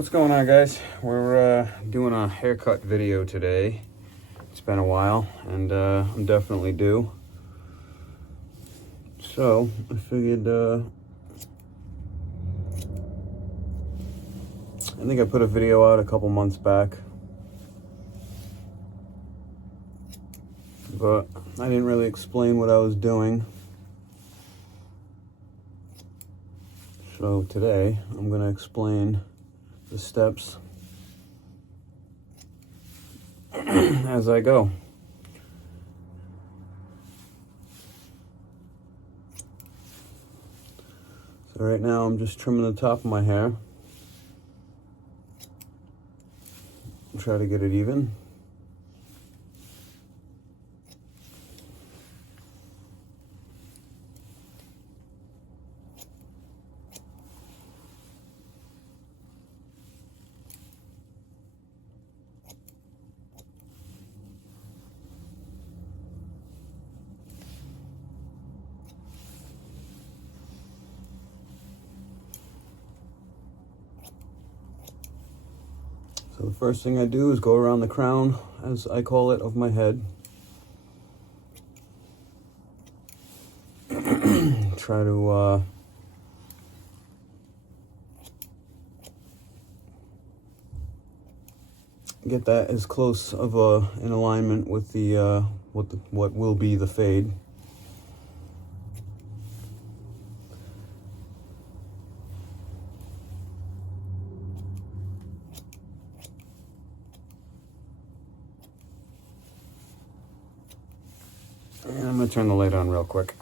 What's going on, guys? We're doing a haircut video today. It's been a while, and I'm definitely due. So I figured, I think I put a video out a couple months back, but I didn't really explain what I was doing. So today I'm going to explain the steps as I go. So right now I'm just trimming the top of my hair. Try to get it even. So the first thing I do is go around the crown, as I call it, of my head. Try to get that as close of in alignment with the what will be the fade. And I'm going to turn the light on real quick.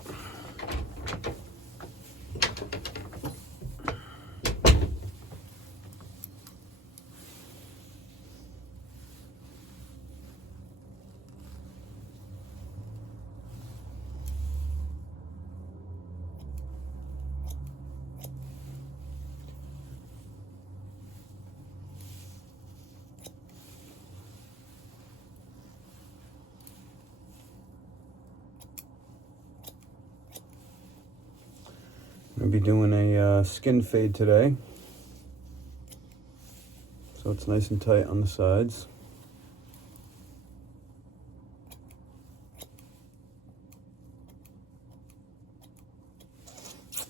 I'll be doing a skin fade today, so it's nice and tight on the sides.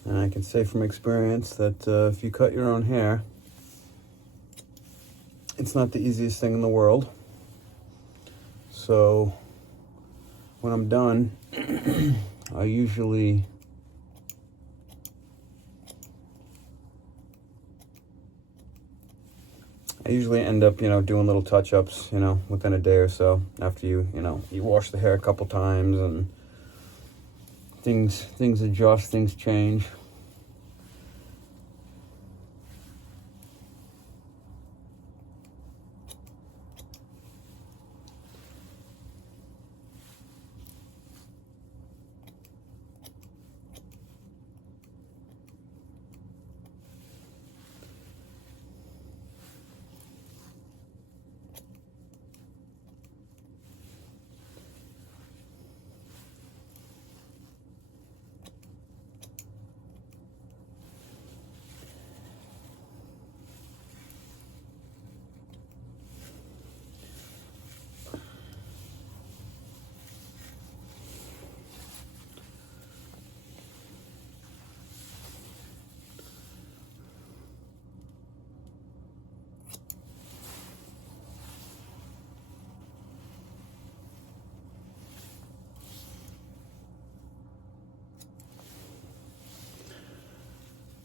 And I can say from experience that if you cut your own hair, it's not the easiest thing in the world. So when I'm done, I usually end up, doing little touch-ups, within a day or so after you wash the hair a couple times and things adjust, things change.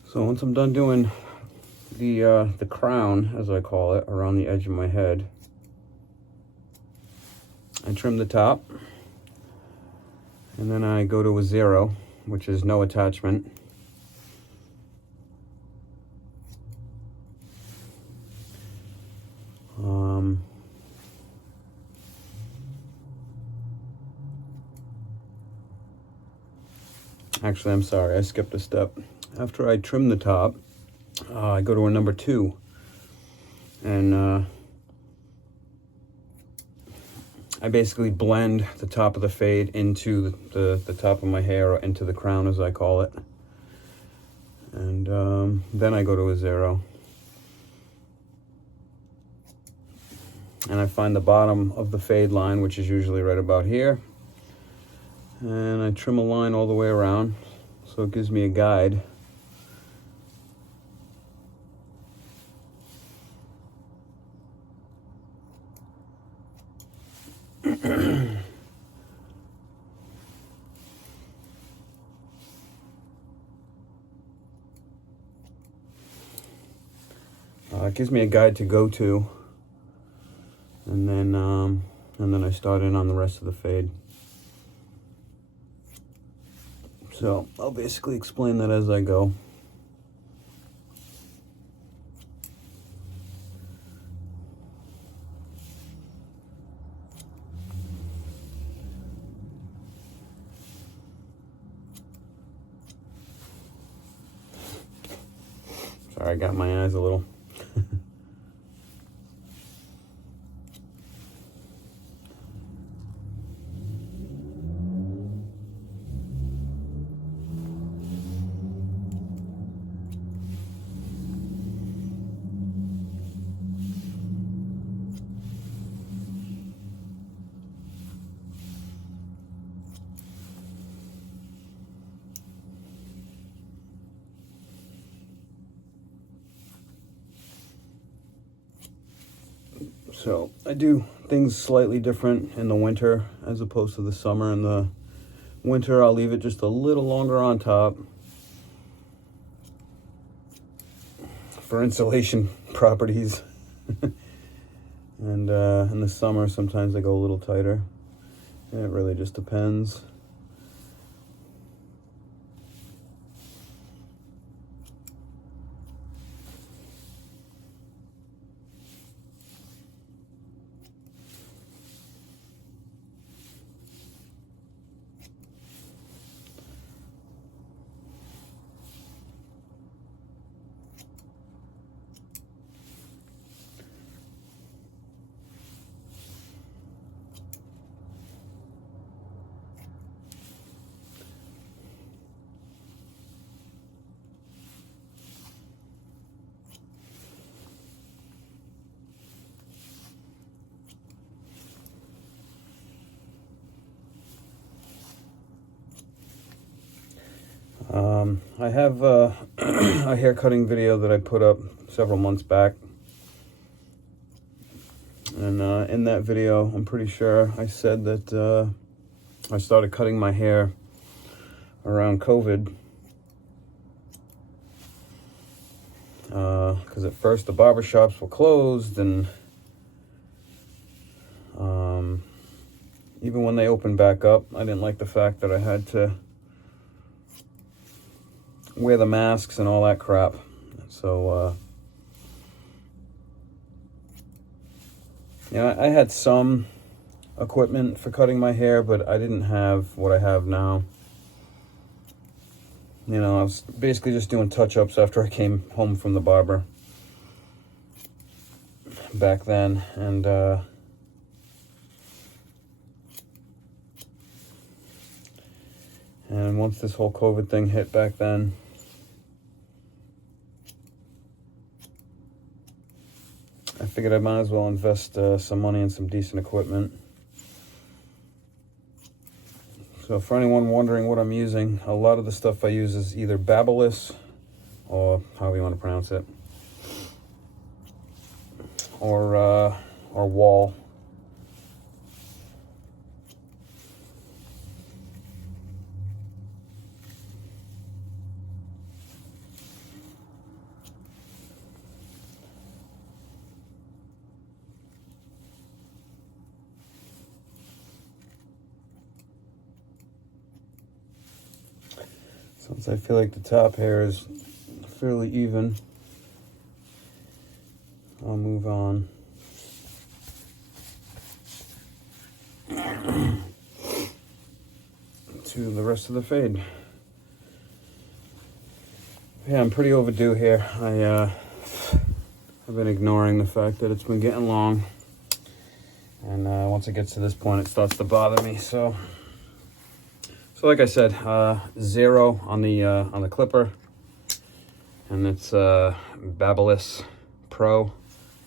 So once I'm done doing the crown, as I call it, around the edge of my head, I trim the top, and then I go to a 0, which is no attachment. Actually, I'm sorry, I skipped a step. After I trim the top, I go to a number 2, and I basically blend the top of the fade into the top of my hair, or into the crown, as I call it. And then I go to a 0. and I find the bottom of the fade line, which is usually right about here, and I trim a line all the way around, so it gives me a guide. It gives me a guide to go to, and then I start in on the rest of the fade. So I'll basically explain that as I go. Sorry, I got my eyes a little. So I do things slightly different in the winter as opposed to the summer. In the winter, I'll leave it just a little longer on top for insulation properties. And in the summer, sometimes I go a little tighter. It really just depends. I have a hair cutting video that I put up several months back. And in that video, I'm pretty sure I said that I started cutting my hair around COVID. Because at first the barbershops were closed, and even when they opened back up, I didn't like the fact that I had to wear the masks and all that crap. So, yeah, I had some equipment for cutting my hair, but I didn't have what I have now. You know, I was basically just doing touch-ups after I came home from the barber back then, and once this whole COVID thing hit back then, I figured I might as well invest some money in some decent equipment. So for anyone wondering what I'm using, a lot of the stuff I use is either Babyliss, or however you want to pronounce it, or Wahl. Since I feel like the top hair is fairly even, I'll move on. To the rest of the fade. Yeah, I'm pretty overdue here. I've been ignoring the fact that it's been getting long, and once it gets to this point, it starts to bother me. So like I said, 0 on the clipper, and it's Babyliss Pro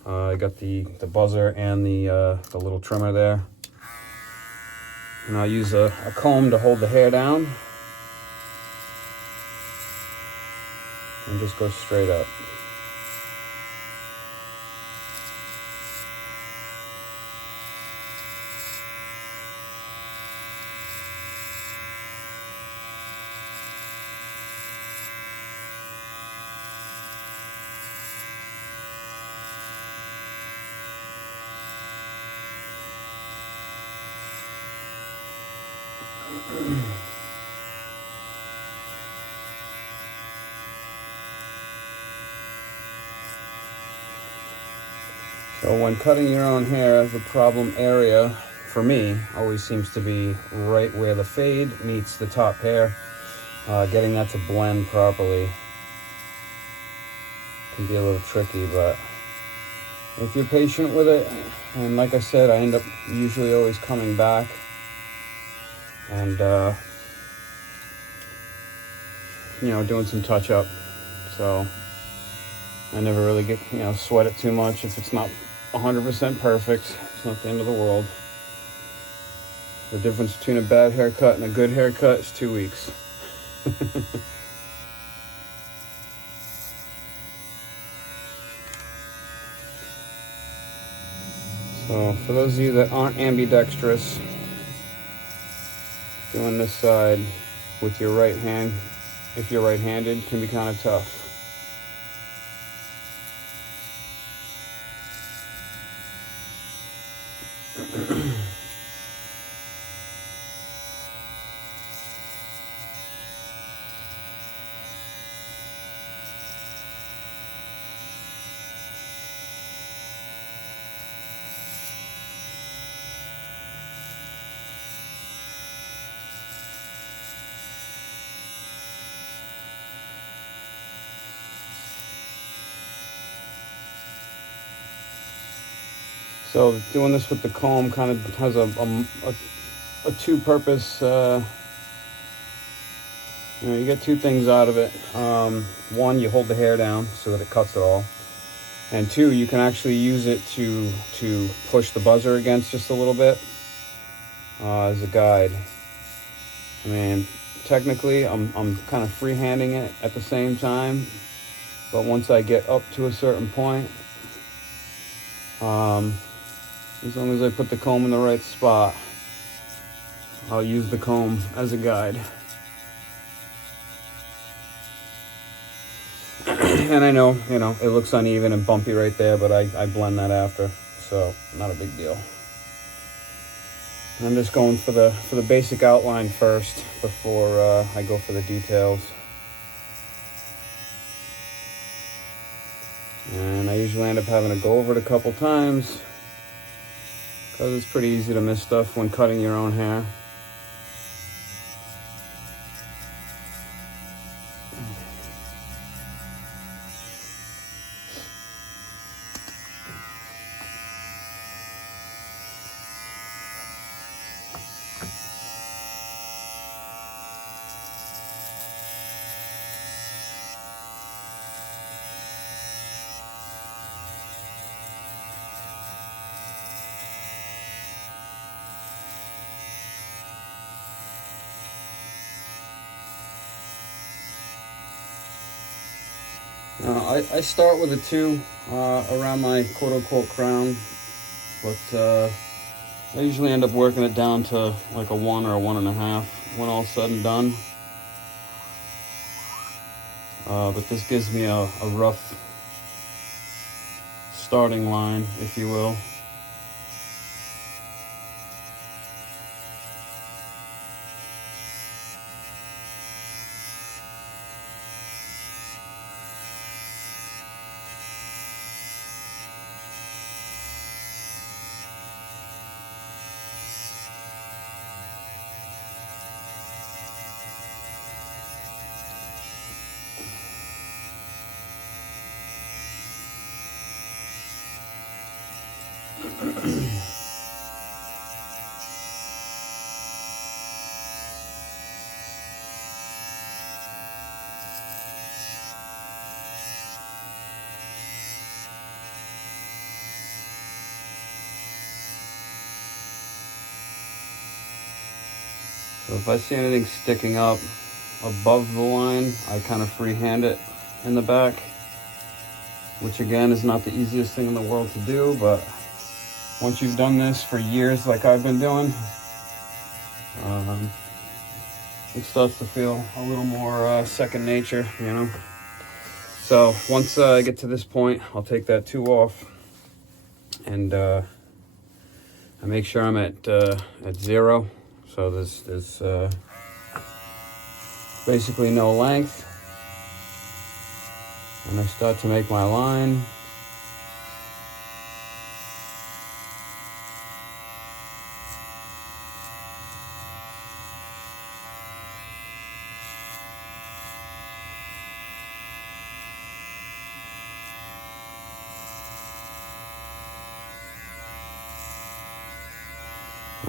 I got the buzzer and the little trimmer there. And I'll use a comb to hold the hair down. And just go straight up. So when cutting your own hair, the problem area for me always seems to be right where the fade meets the top hair. Getting that to blend properly can be a little tricky, but if you're patient with it, and like I said, I end up usually always coming back and you know, doing some touch up. So I never really get, you know, sweat it too much. If it's not 100% perfect, it's not the end of the world. The difference between a bad haircut and a good haircut is 2 weeks. So for those of you that aren't ambidextrous, doing this side with your right hand, if you're right-handed, can be kind of tough. So doing this with the comb kind of has a two-purpose, you know, you get two things out of it. One, you hold the hair down so that it cuts it all. And two, you can actually use it to push the buzzer against just a little bit as a guide. I mean, technically, I'm kind of freehanding it at the same time, but once I get up to a certain point, as long as I put the comb in the right spot, I'll use the comb as a guide. And I know, you know, it looks uneven and bumpy right there, but I blend that after, so not a big deal. I'm just going for the basic outline first before I go for the details. And I usually end up having to go over it a couple times because it's pretty easy to miss stuff when cutting your own hair. I start with a 2 around my quote-unquote crown, but I usually end up working it down to like a 1 or a 1.5 when all's said and done. But this gives me a rough starting line, if you will. So if I see anything sticking up above the line, I kind of freehand it in the back, which again is not the easiest thing in the world to do, but once you've done this for years like I've been doing, it starts to feel a little more second nature, you know. So once I get to this point, I'll take that 2 off, and I make sure I'm at 0. So there's basically no length, and I start to make my line.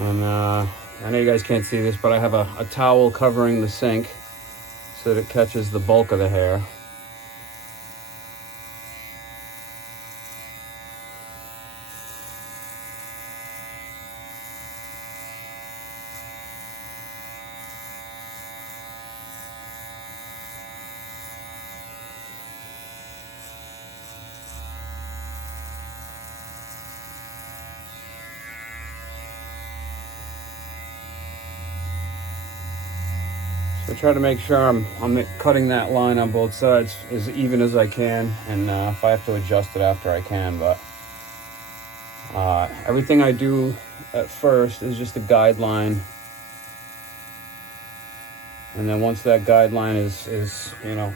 And I know you guys can't see this, but I have a towel covering the sink so that it catches the bulk of the hair. So try to make sure I'm cutting that line on both sides as even as I can, and if I have to adjust it after, I can, but everything I do at first is just a guideline, and then once that guideline is you know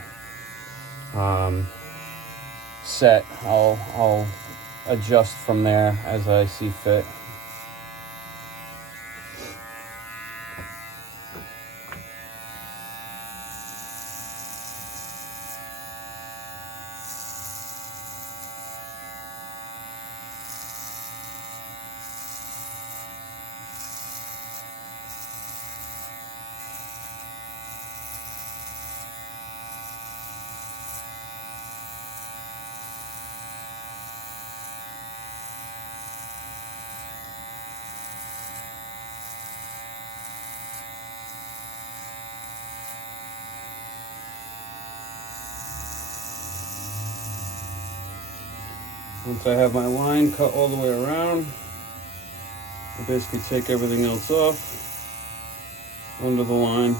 set, I'll adjust from there as I see fit. Once I have my line cut all the way around, I basically take everything else off under the line.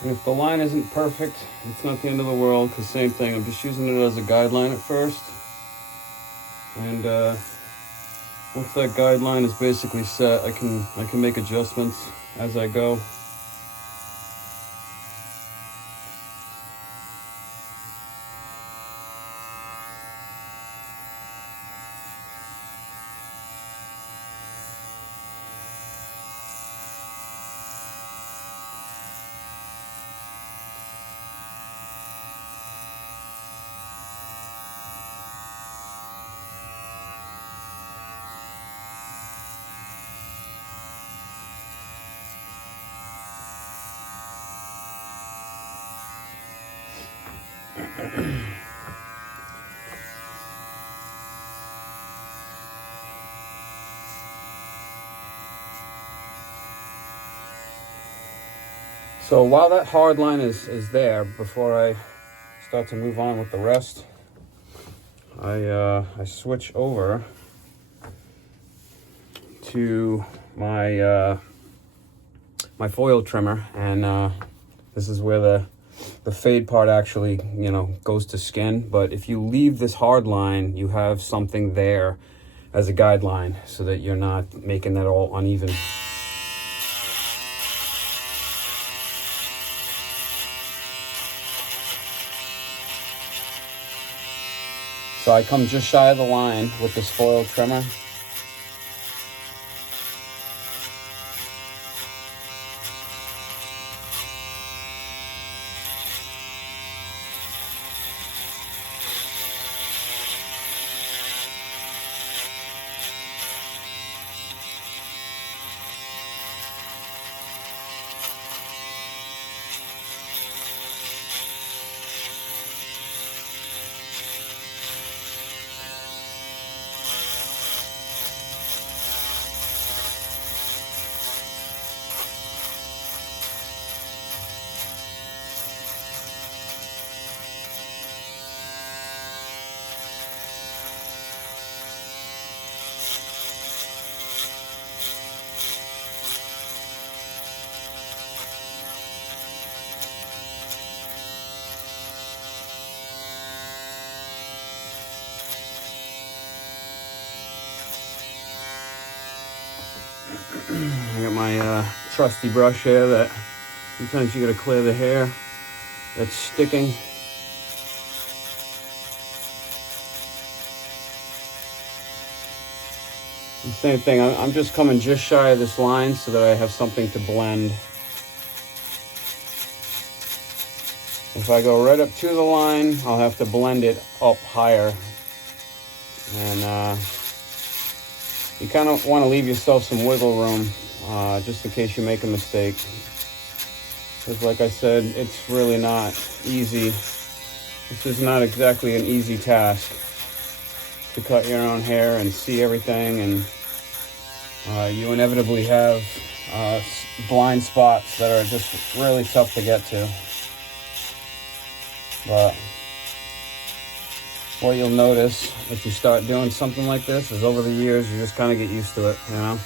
And if the line isn't perfect, it's not the end of the world, because same thing, I'm just using it as a guideline at first. And once that guideline is basically set, I can make adjustments as I go. So while that hard line is there, before I start to move on with the rest, I switch over to my my foil trimmer, and this is where the fade part actually, you know, goes to skin. But if you leave this hard line, you have something there as a guideline so that you're not making that all uneven. So I come just shy of the line with the spoil trimmer. I got my trusty brush here that sometimes you gotta clear the hair that's sticking. The same thing, I'm just coming just shy of this line so that I have something to blend. If I go right up to the line, I'll have to blend it up higher. And you kind of want to leave yourself some wiggle room just in case you make a mistake. Because like I said, it's really not easy. This is not exactly an easy task to cut your own hair and see everything, and you inevitably have blind spots that are just really tough to get to. But what you'll notice if you start doing something like this is over the years you just kind of get used to it, you know?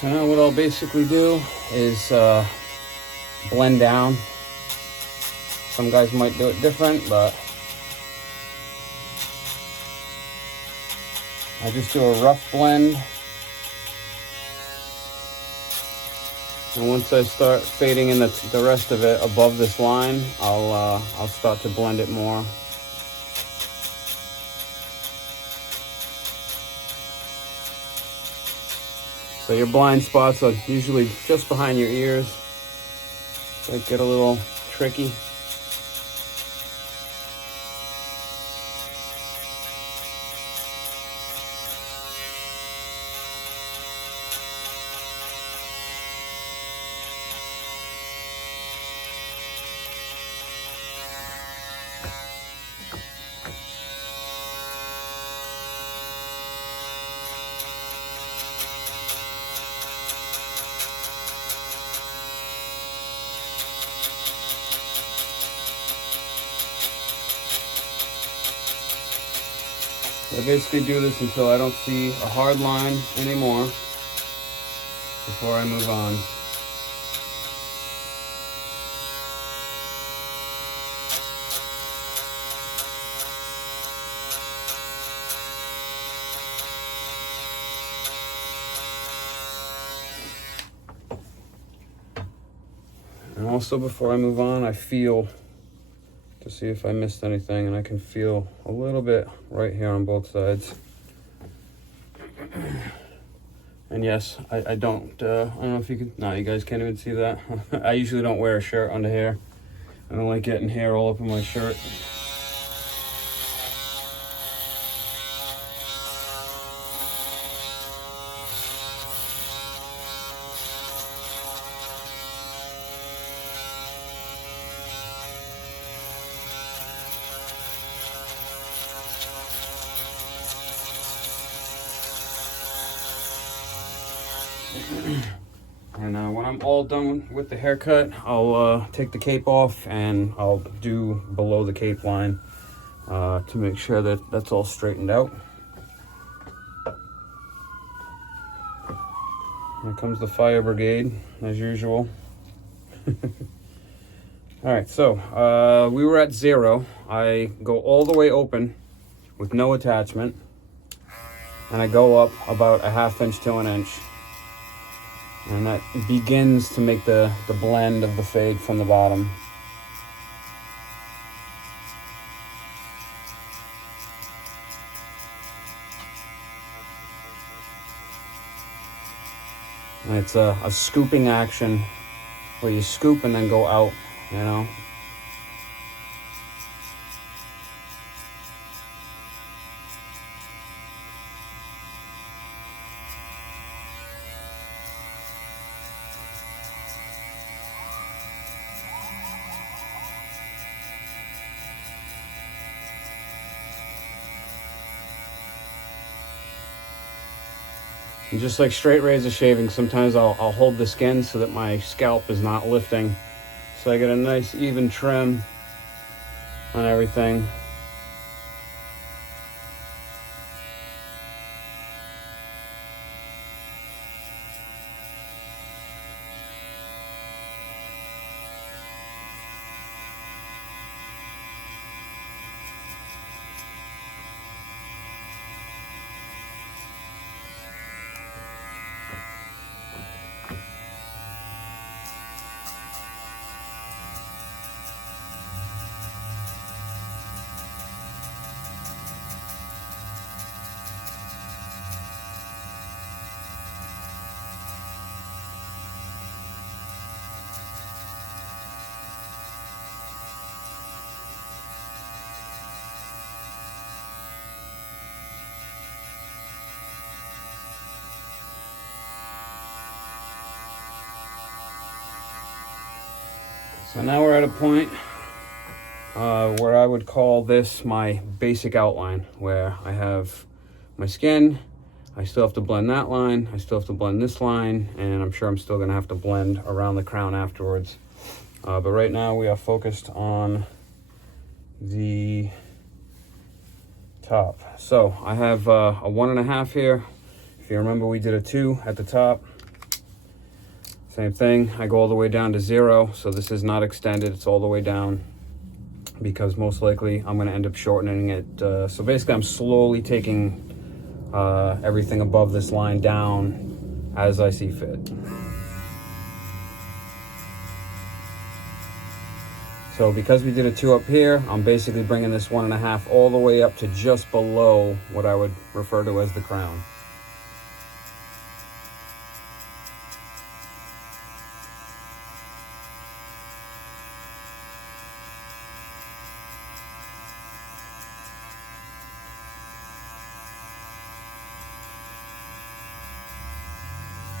So now what I'll basically do is blend down. Some guys might do it different, but I just do a rough blend. And once I start fading in the rest of it above this line, I'll start to blend it more. So your blind spots are usually just behind your ears. They get a little tricky. I basically do this until I don't see a hard line anymore before I move on. And also before I move on, I feel to see if I missed anything, and I can feel a little bit right here on both sides. And yes, I don't know if you can, no, you guys can't even see that. I usually don't wear a shirt under here. I don't like getting hair all up in my shirt. And when I'm all done with the haircut, I'll take the cape off and I'll do below the cape line to make sure that that's all straightened out. Here comes the fire brigade, as usual. Alright, so we were at 0. I go all the way open with no attachment, and I go up about a 1/2 inch to 1 inch. And that begins to make the blend of the fade from the bottom. And it's a scooping action where you scoop and then go out, you know. And just like straight razor shaving, sometimes I'll hold the skin so that my scalp is not lifting. So I get a nice even trim on everything. So now we're at a point where I would call this my basic outline, where I have my skin, I still have to blend that line, I still have to blend this line, and I'm sure I'm still gonna have to blend around the crown afterwards. But right now we are focused on the top. So I have a 1.5 here. If you remember, we did a 2 at the top. Same thing, I go all the way down to 0, so this is not extended, it's all the way down, because most likely I'm going to end up shortening it. So basically I'm slowly taking everything above this line down as I see fit. So because we did a 2 up here, I'm basically bringing this 1.5 all the way up to just below what I would refer to as the crown.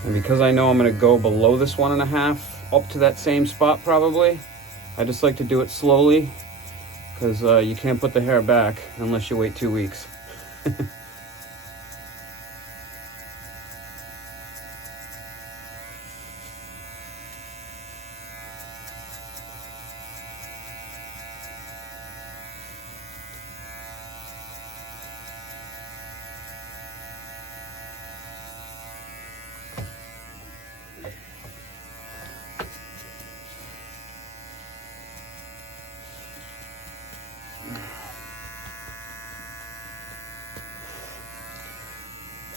And because I know I'm going to go below this 1.5 up to that same spot probably, I just like to do it slowly, because you can't put the hair back unless you wait 2 weeks.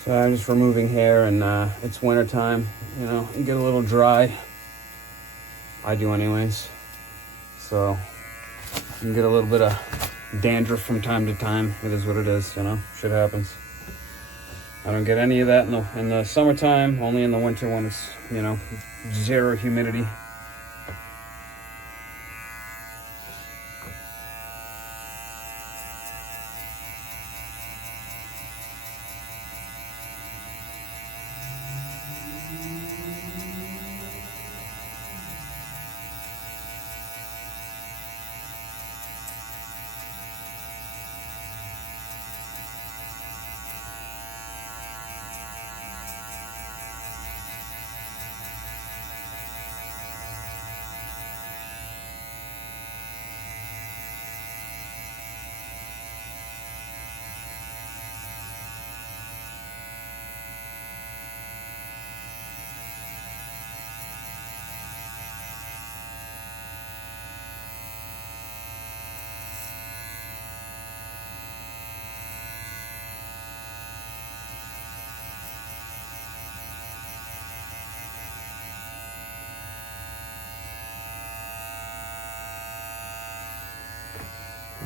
So I'm just removing hair, and it's winter time, you know, you get a little dry. I do anyways. So you can get a little bit of dandruff from time to time. It is what it is, you know, shit happens. I don't get any of that in the summertime, only in the winter when it's, you know, zero humidity.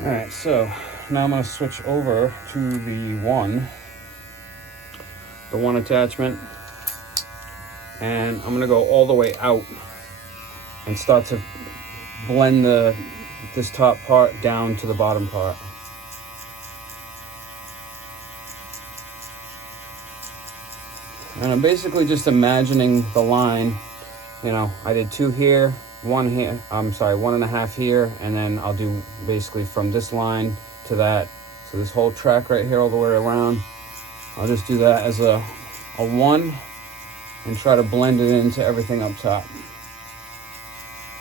Alright, so now I'm going to switch over to the one attachment, and I'm going to go all the way out and start to blend this top part down to the bottom part. And I'm basically just imagining the line, you know, I did 2 here, 1 here, 1.5 here, and then I'll do basically from this line to that. So this whole track right here all the way around, I'll just do that as a 1 and try to blend it into everything up top.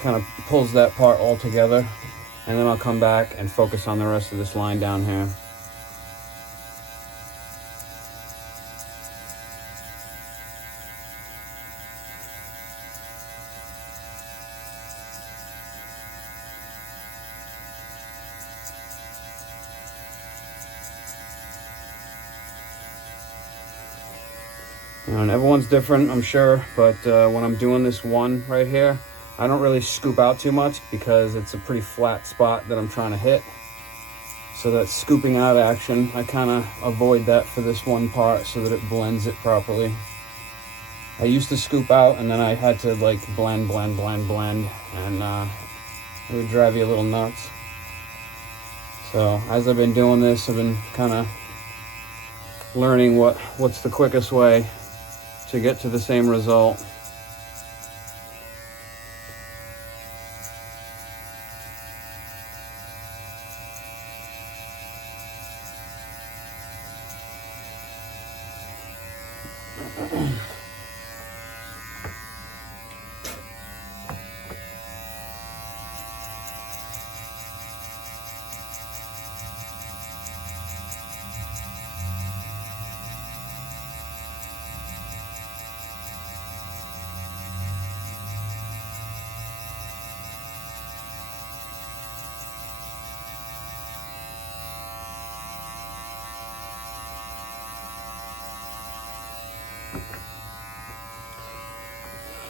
Kind of pulls that part all together, and then I'll come back and focus on the rest of this line down here. And everyone's different, I'm sure, but when I'm doing this one right here, I don't really scoop out too much because it's a pretty flat spot that I'm trying to hit. So that scooping out action, I kind of avoid that for this one part so that it blends it properly. I used to scoop out and then I had to like blend, and it would drive you a little nuts. So as I've been doing this, I've been kind of learning what's the quickest way to get to the same result.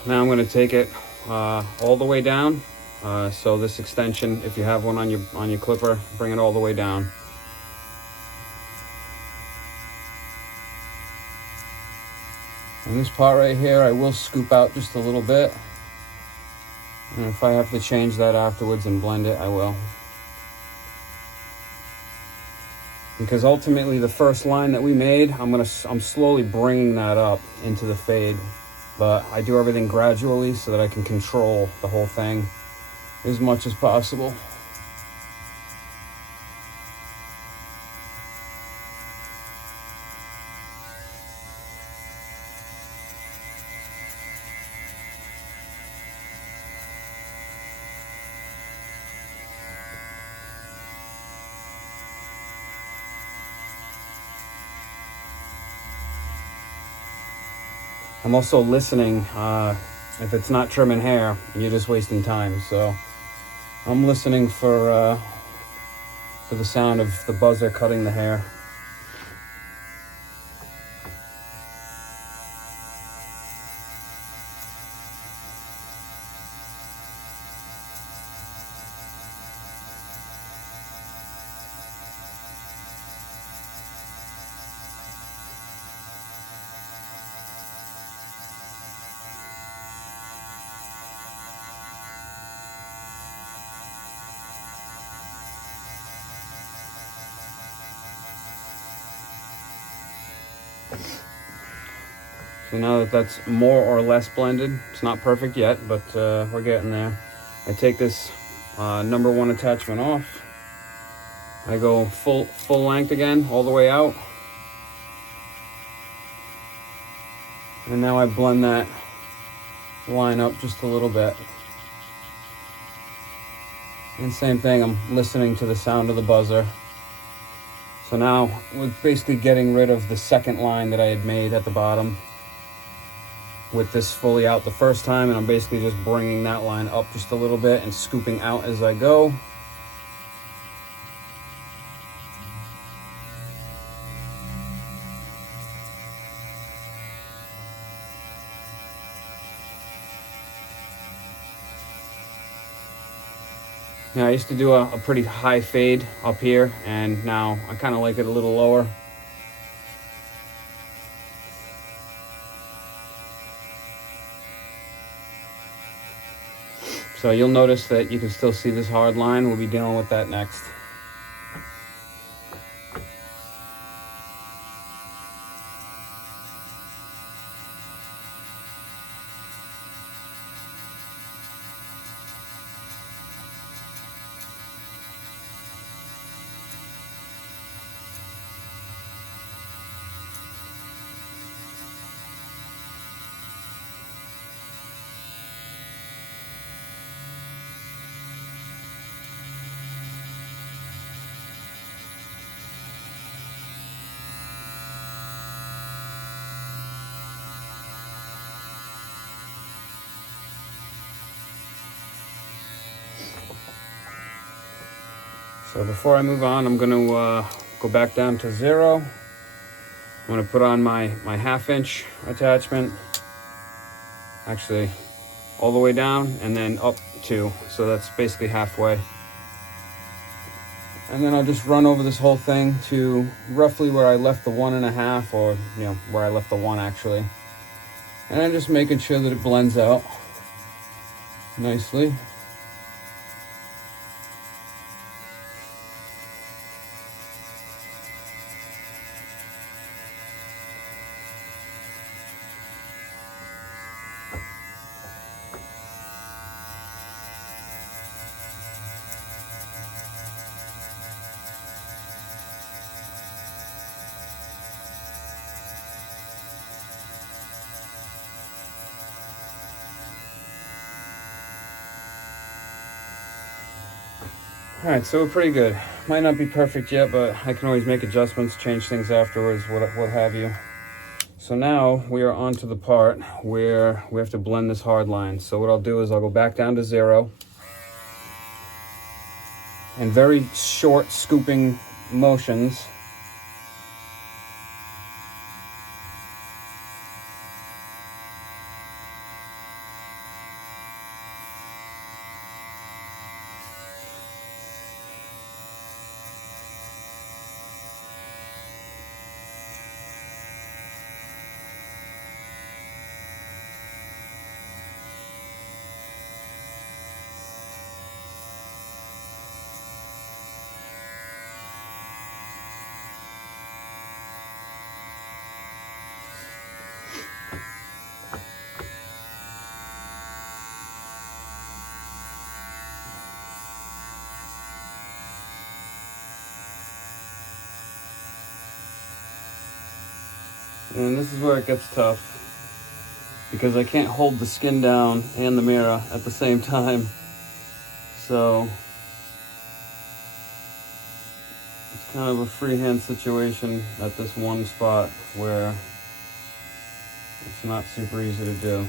Now I'm going to take it all the way down. So this extension, if you have one on your clipper, bring it all the way down. And this part right here, I will scoop out just a little bit. And if I have to change that afterwards and blend it, I will. Because ultimately the first line that we made, I'm slowly bringing that up into the fade. But I do everything gradually so that I can control the whole thing as much as possible. I'm also listening. If it's not trimming hair, you're just wasting time. So I'm listening for the sound of the buzzer cutting the hair. So now that that's more or less blended, it's not perfect yet, but we're getting there. I take this number 1 attachment off. I go full length again, all the way out. And now I blend that line up just a little bit. And same thing, I'm listening to the sound of the buzzer. So now we're basically getting rid of the second line that I had made at the bottom with this fully out the first time, and I'm basically just bringing that line up just a little bit and scooping out as I go. Now, I used to do a pretty high fade up here, and now I kind of like it a little lower. So you'll notice that you can still see this hard line. We'll be dealing with that next. So before I move on, I'm going to go back down to 0. I'm going to put on my 1/2" attachment, actually all the way down and then up 2. So that's basically halfway. And then I'll just run over this whole thing to roughly where I left the 1.5, or where I left the 1 actually. And I'm just making sure that it blends out nicely. All right, so we're pretty good. Might not be perfect yet, but I can always make adjustments, change things afterwards, what have you. So now we are on to the part where we have to blend this hard line. So what I'll do is I'll go back down to 0. And very short scooping motions. And this is where it gets tough, because I can't hold the skin down and the mirror at the same time. So it's kind of a freehand situation at this one spot where it's not super easy to do.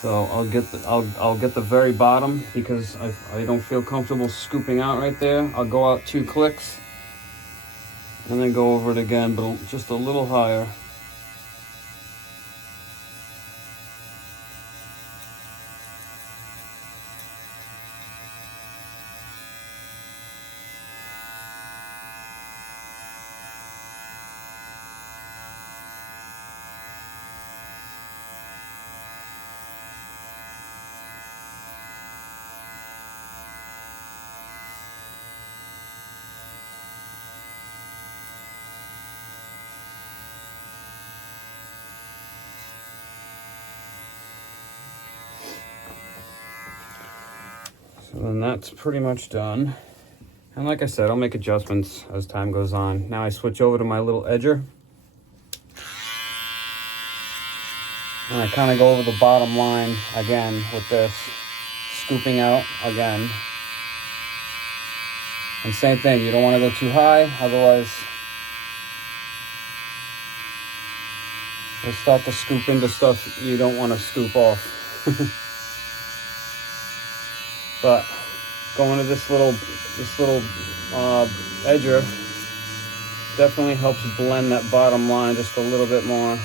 So I'll get the very bottom, because I don't feel comfortable scooping out right there. I'll go out 2 clicks and then go over it again, but just a little higher. So then that's pretty much done. And like I said, I'll make adjustments as time goes on. Now I switch over to my little edger. And I kind of go over the bottom line again with this, scooping out again. And same thing, you don't want to go too high, otherwise you'll start to scoop into stuff you don't want to scoop off. But going to this little edger definitely helps blend that bottom line just a little bit more.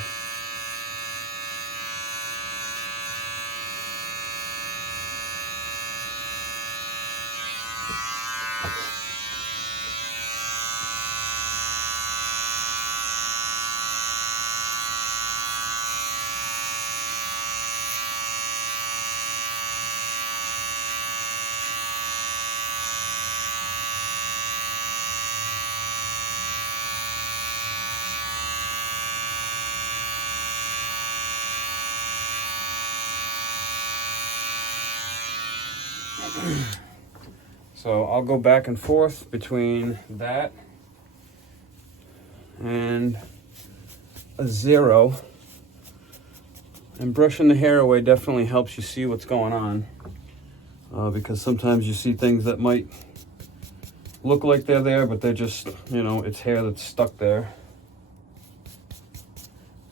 So I'll go back and forth between that and a 0. And brushing the hair away definitely helps you see what's going on. Because sometimes you see things that might look like they're there, but they're just, it's hair that's stuck there.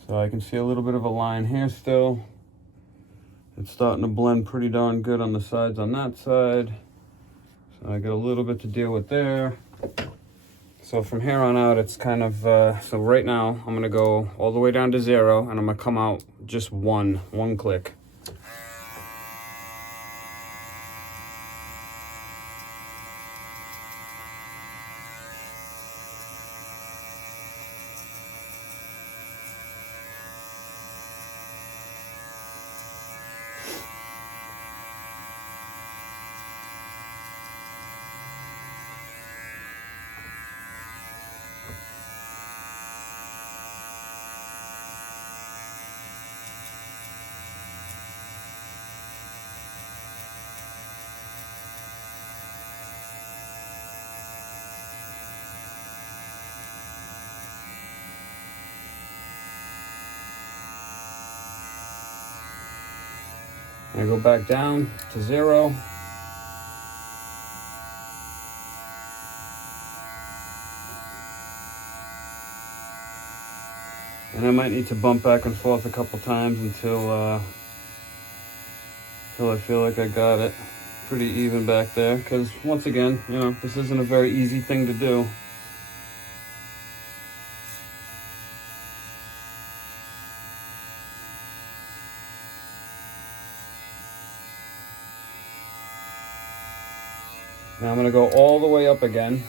So I can see a little bit of a line here still. It's starting to blend pretty darn good on the sides on that side. So I got a little bit to deal with there. So from here on out, it's kind of, so right now I'm gonna go all the way down to 0 and I'm gonna come out just one click. I go back down to 0. And I might need to bump back and forth a couple times until I feel like I got it pretty even back there. Because once again, this isn't a very easy thing to do. Now I'm going to go all the way up again.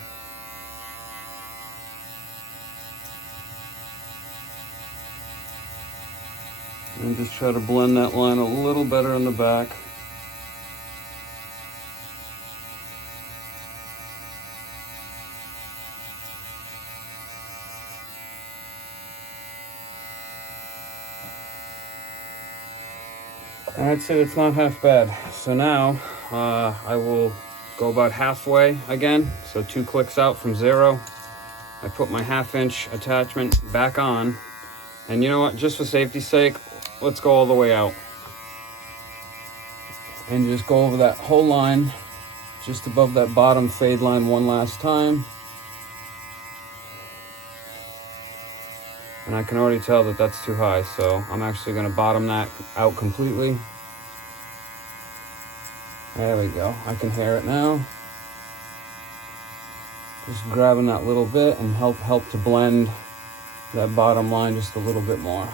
And just try to blend that line a little better in the back. And I'd say it's not half bad. So now I will go about halfway again. So 2 clicks out from 0. I put my 1/2 inch attachment back on. And you know what, just for safety's sake, let's go all the way out. And just go over that whole line, just above that bottom fade line one last time. And I can already tell that that's too high, so I'm actually going to bottom that out completely. There we go, I can hear it now. Just grabbing that little bit and help to blend that bottom line just a little bit more.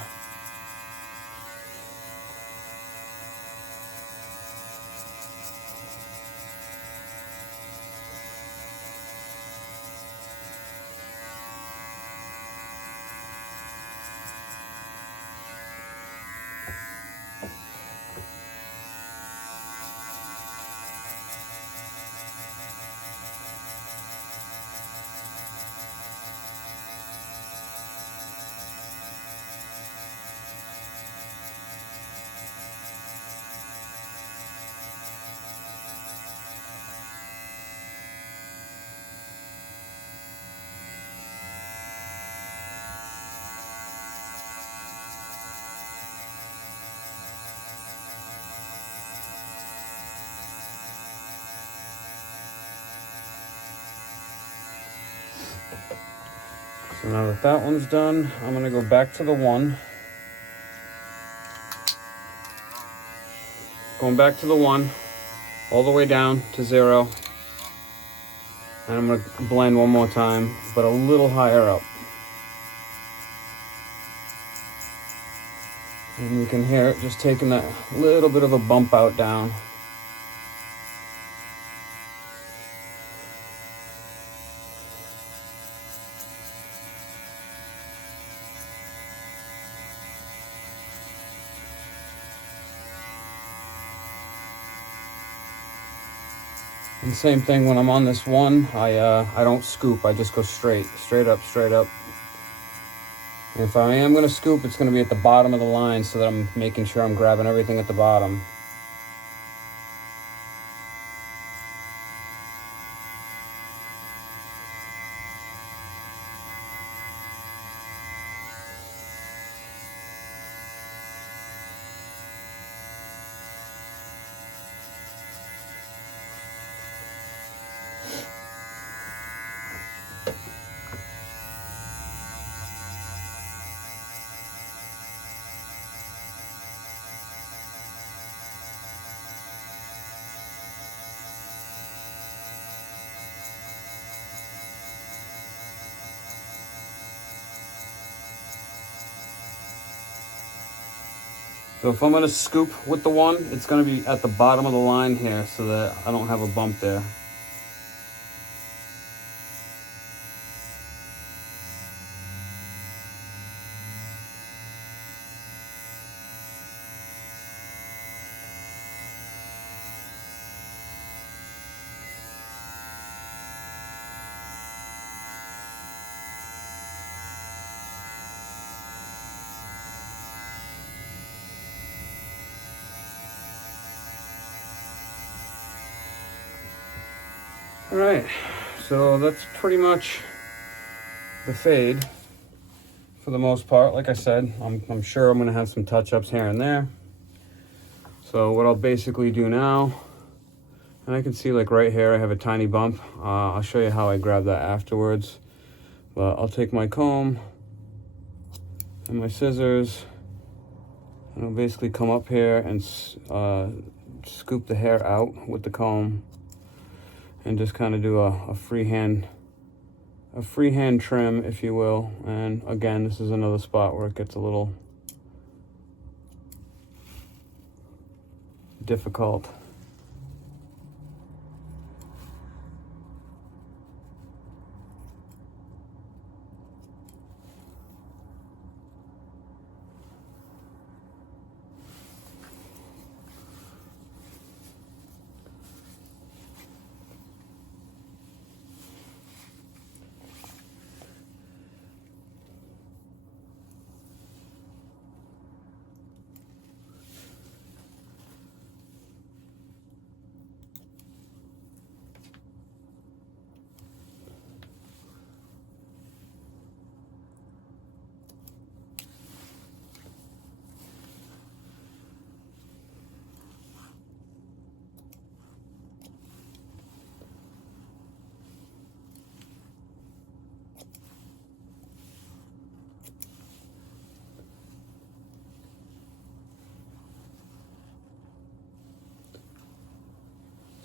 So now that that one's done, I'm gonna go back to the 1. Going back to the 1, all the way down to 0. And I'm gonna blend one more time, but a little higher up. And you can hear it just taking that little bit of a bump out down. And same thing when I'm on this 1, I don't scoop, I just go straight up, straight up. And if I am gonna scoop, it's gonna be at the bottom of the line so that I'm making sure I'm grabbing everything at the bottom. So if I'm gonna scoop with the 1, it's gonna be at the bottom of the line here so that I don't have a bump there. All right, so that's pretty much the fade for the most part. Like I said, I'm sure I'm gonna have some touch-ups here and there. So what I'll basically do now, and I can see like right here I have a tiny bump. I'll show you how I grab that afterwards. But I'll take my comb and my scissors, and I'll basically come up here and scoop the hair out with the comb, and just kind of do a freehand trim, if you will. And again, this is another spot where it gets a little difficult.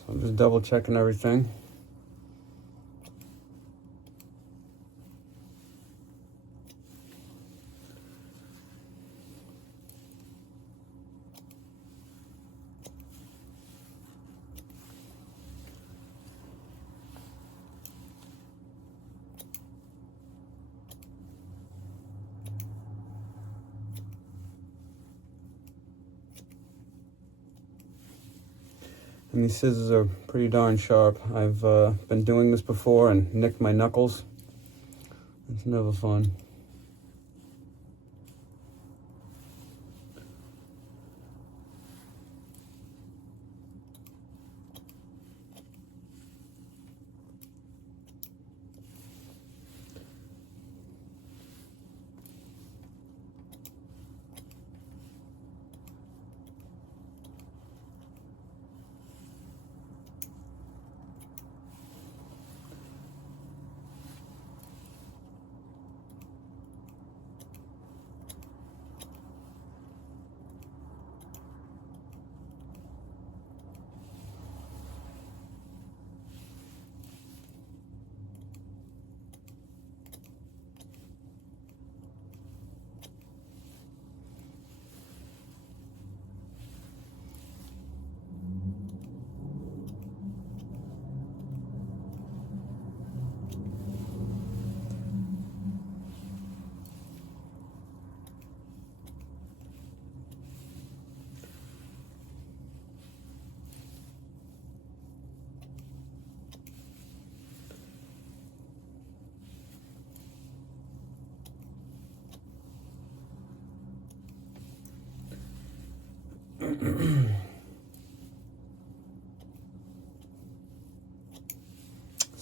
So I'm just double checking everything. And these scissors are pretty darn sharp. I've been doing this before and nicked my knuckles. It's never fun.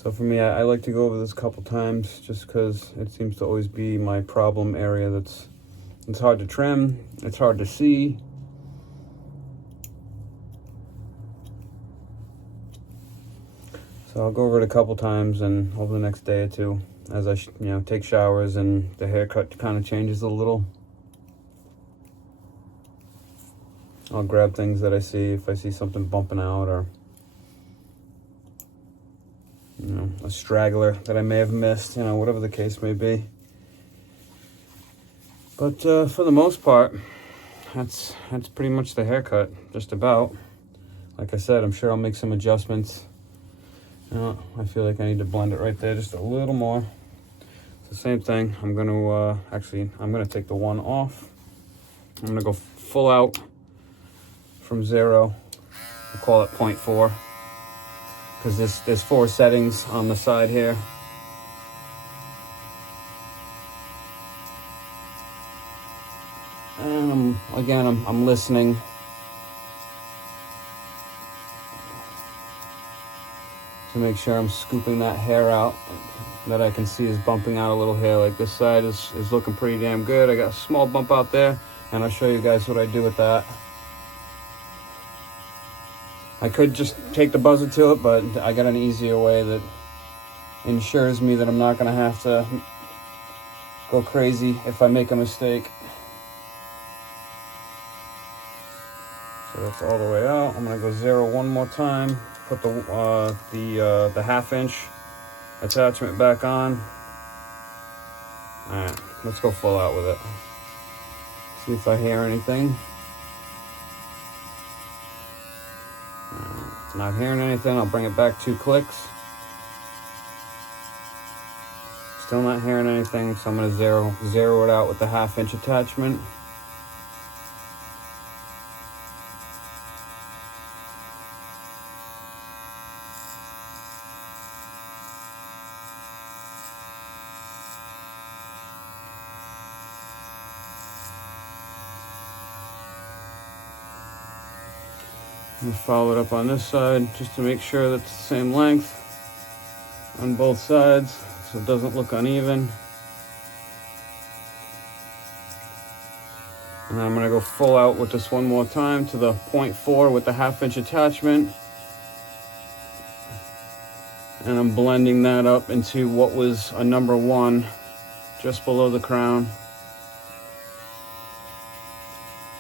So for me, I like to go over this a couple times just because it seems to always be my problem area. It's hard to trim, it's hard to see. So I'll go over it a couple times, and over the next day or two, as I take showers and the haircut kind of changes a little, I'll grab things that I see. If I see something bumping out, or a straggler that I may have missed, whatever the case may be. But for the most part, that's pretty much the haircut, just about. Like I said, I'm sure I'll make some adjustments. I feel like I need to blend it right there just a little more. It's the same thing. I'm going to take the one off. I'm going to go full out from 0. We'll call it 0.4. Because there's 4 settings on the side here. And I'm listening. To make sure I'm scooping that hair out that I can see is bumping out a little hair. Like this side is looking pretty damn good. I got a small bump out there, and I'll show you guys what I do with that. I could just take the buzzer to it, but I got an easier way that ensures me that I'm not gonna have to go crazy if I make a mistake. So that's all the way out. I'm gonna go 0 one more time. Put the 1/2 inch attachment back on. All right, let's go full out with it. See if I hear anything. Not hearing anything. I'll bring it back 2 clicks. Still not hearing anything, so I'm gonna zero it out with the 1/2 inch attachment. And follow it up on this side just to make sure that's the same length on both sides so it doesn't look uneven. And then I'm going to go full out with this one more time to the 0.4 with the 1/2 inch attachment. And I'm blending that up into what was a number 1 just below the crown.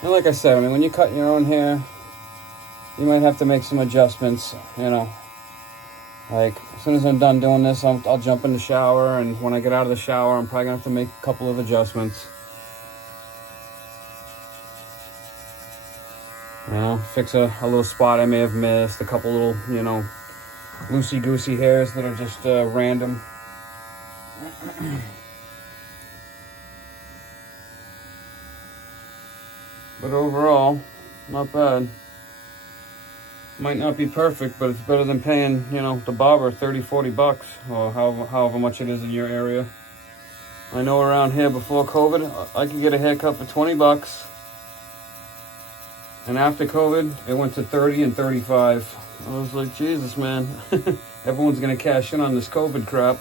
And like I said, when you cut your own hair, you might have to make some adjustments, Like, as soon as I'm done doing this, I'll jump in the shower, and when I get out of the shower, I'm probably going to have to make a couple of adjustments. Fix a little spot I may have missed, a couple little, loosey-goosey hairs that are just random. But overall, not bad. Might not be perfect, but it's better than paying, the barber 30, 40 bucks, or however much it is in your area. I know around here before COVID, I could get a haircut for 20 bucks. And after COVID, it went to 30 and 35. I was like, Jesus, man. Everyone's going to cash in on this COVID crap.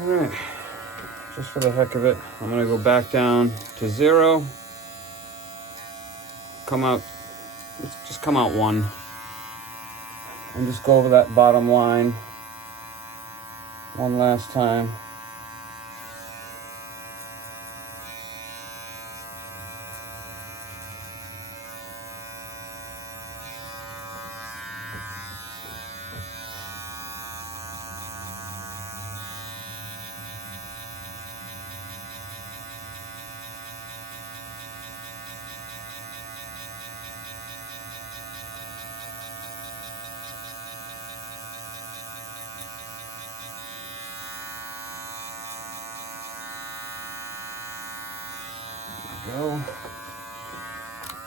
All right, just for the heck of it, I'm gonna go back down to 0. Just come out 1. And just go over that bottom line one last time.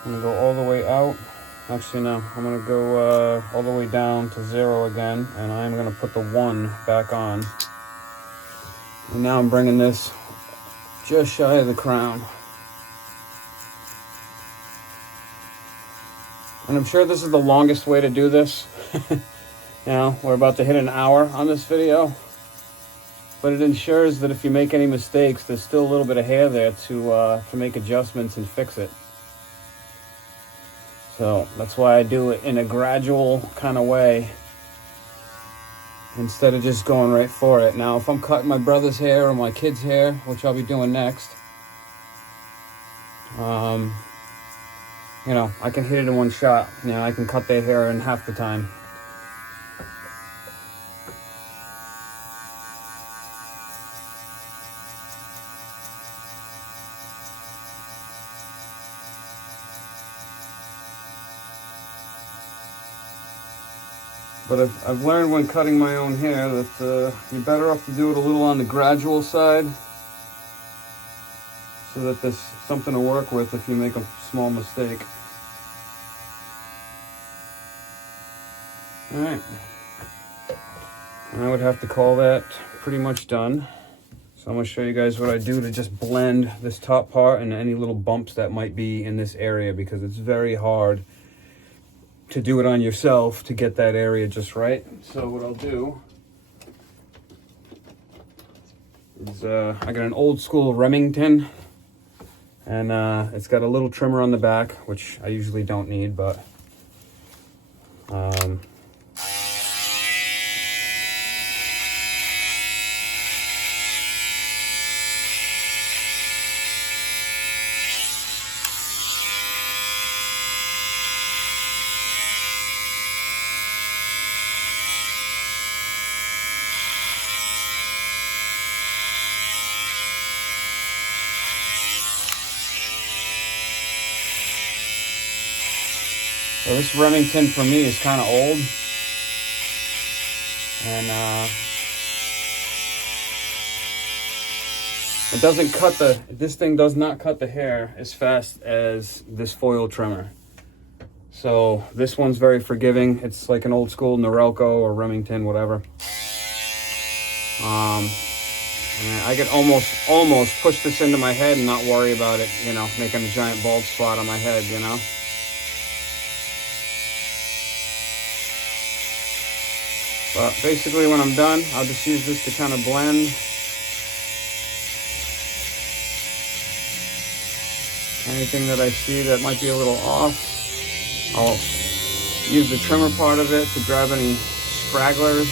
I'm gonna go all the way out. Actually, no, I'm gonna go all the way down to 0 again, and I'm gonna put the 1 back on. And now I'm bringing this just shy of the crown. And I'm sure this is the longest way to do this. Now, we're about to hit an hour on this video, but it ensures that if you make any mistakes, there's still a little bit of hair there to make adjustments and fix it. So that's why I do it in a gradual kind of way instead of just going right for it. Now, if I'm cutting my brother's hair or my kid's hair, which I'll be doing next, you know, I can hit it in one shot. You know, I can cut their hair in half the time. But I've learned when cutting my own hair that you're better off to do it a little on the gradual side so that there's something to work with if you make a small mistake. Alright. I would have to call that pretty much done. So I'm going to show you guys what I do to just blend this top part and any little bumps that might be in this area, because it's very hard to do it on yourself to get that area just right. So what I'll do is I got an old school Remington, and it's got a little trimmer on the back, which I usually don't need, but so this Remington for me is kind of old, and it doesn't cut this thing does not cut the hair as fast as this foil trimmer. So this one's very forgiving. It's like an old school Norelco or Remington, whatever. And I could almost push this into my head and not worry about it, you know, making a giant bald spot on my head, you know. But basically when I'm done, I'll just use this to kind of blend. Anything that I see that might be a little off, I'll use the trimmer part of it to grab any stragglers.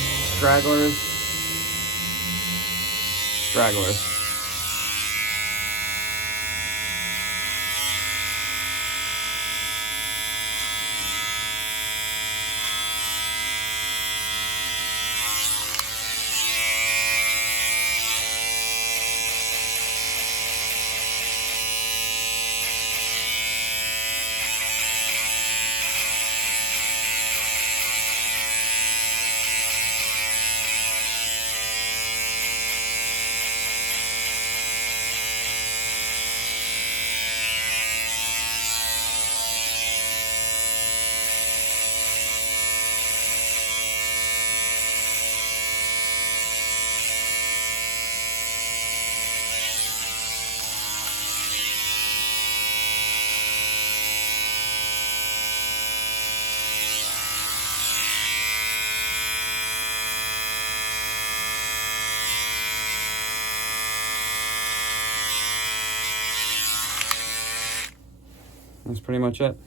That's pretty much it.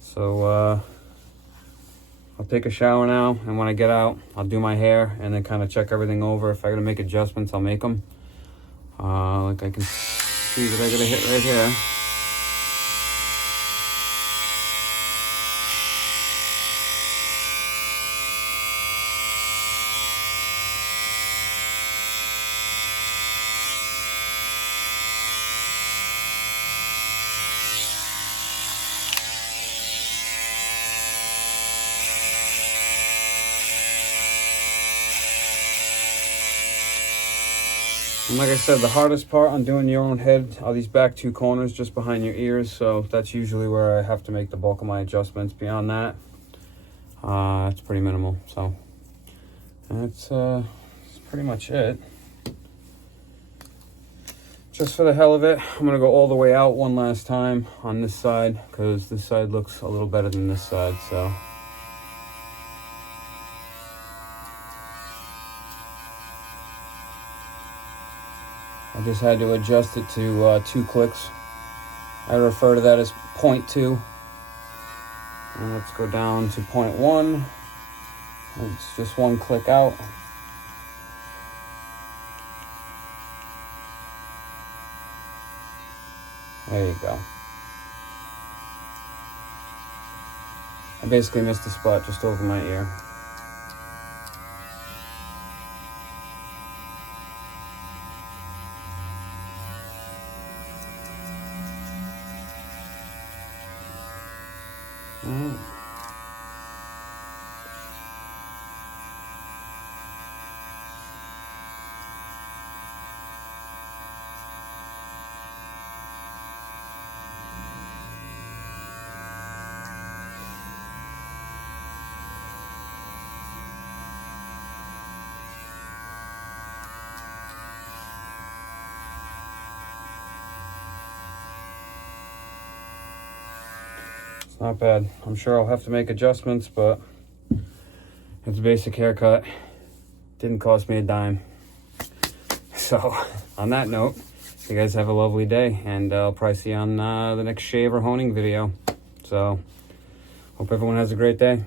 So I'll take a shower now, and when I get out, I'll do my hair and then kind of check everything over. If I gotta make adjustments, I'll make them. Like I can see that I gotta hit right here. And like I said, the hardest part on doing your own head are these back two corners just behind your ears. So that's usually where I have to make the bulk of my adjustments. Beyond that, it's pretty minimal. So that's pretty much it. Just for the hell of it, I'm gonna go all the way out one last time on this side, because this side looks a little better than this side. So I just had to adjust it to 2 clicks. I refer to that as 0.2. And let's go down to 0.1. It's just 1 click out. There you go. I basically missed the spot just over my ear. Alright. It's not bad. I'm sure I'll have to make adjustments, but it's a basic haircut. Didn't cost me a dime. So, on that note, you guys have a lovely day, and I'll probably see you on the next shave or honing video. So, hope everyone has a great day.